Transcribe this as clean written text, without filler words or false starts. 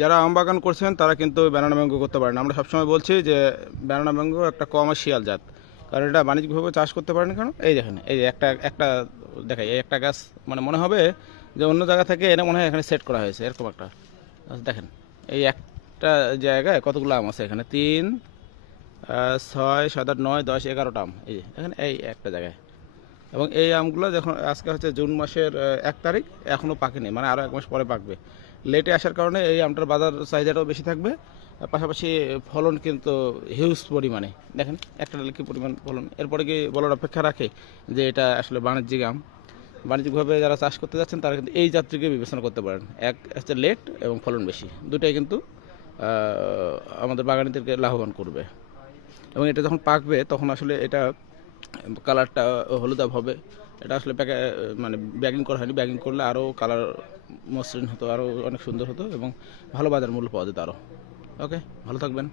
যারা আম বাগান করছেন তারা কিন্তু ব্যানানা ম্যাঙ্গো করতে পারেন। আমরা সবসময় বলছি যে ব্যানানা ম্যাঙ্গো একটা কমার্শিয়াল জাত, কারণ এটা বাণিজ্যিকভাবে চাষ করতে পারেন। কেন, এই দেখেন, এই যে একটা একটা দেখাই, এই একটা গাছ মানে মনে হবে যে অন্য জায়গা থেকে এনে মনে হয় এখানে সেট করা হয়েছে, এরকম একটা দেখেন। এই একটা জায়গায় কতগুলো আম আছে এখানে, 3, 6, 7, 8, 9, 10, 11টা আম এই যে এখানে এই একটা জায়গায়। এবং এই আমগুলো যখন আজকে হচ্ছে জুন মাসের 1 তারিখ, এখনও পাকেনি, মানে আরও 1 মাস পরে পাকবে। লেটে আসার কারণে এই আমটার বাজার চাহিদাটাও বেশি থাকবে, আর পাশাপাশি ফলন কিন্তু হিউজ পরিমাণে। দেখেন একটা ডালে কী পরিমাণ ফলন। এরপরে কি বলার অপেক্ষা রাখে যে এটা আসলে বাণিজ্যিক আম? বাণিজ্যিকভাবে যারা চাষ করতে যাচ্ছেন তারা কিন্তু এই জাতটিকে বিবেচনা করতে পারেন। এক হচ্ছে লেট এবং ফলন বেশি, দুটাই কিন্তু আমাদের বাগানীদেরকে লাভবান করবে। এবং এটা যখন পাকবে তখন আসলে এটা কালারটা হলুদাভ হবে। এটা আসলে মানে ব্যাগিং করা হয়নি, ব্যাগিং করলে আরও কালার মসৃণ হতো, আরও অনেক সুন্দর হতো এবং ভালো বাজার মূল্য পাওয়া যেত আরও। ওকে, ভালো থাকবেন।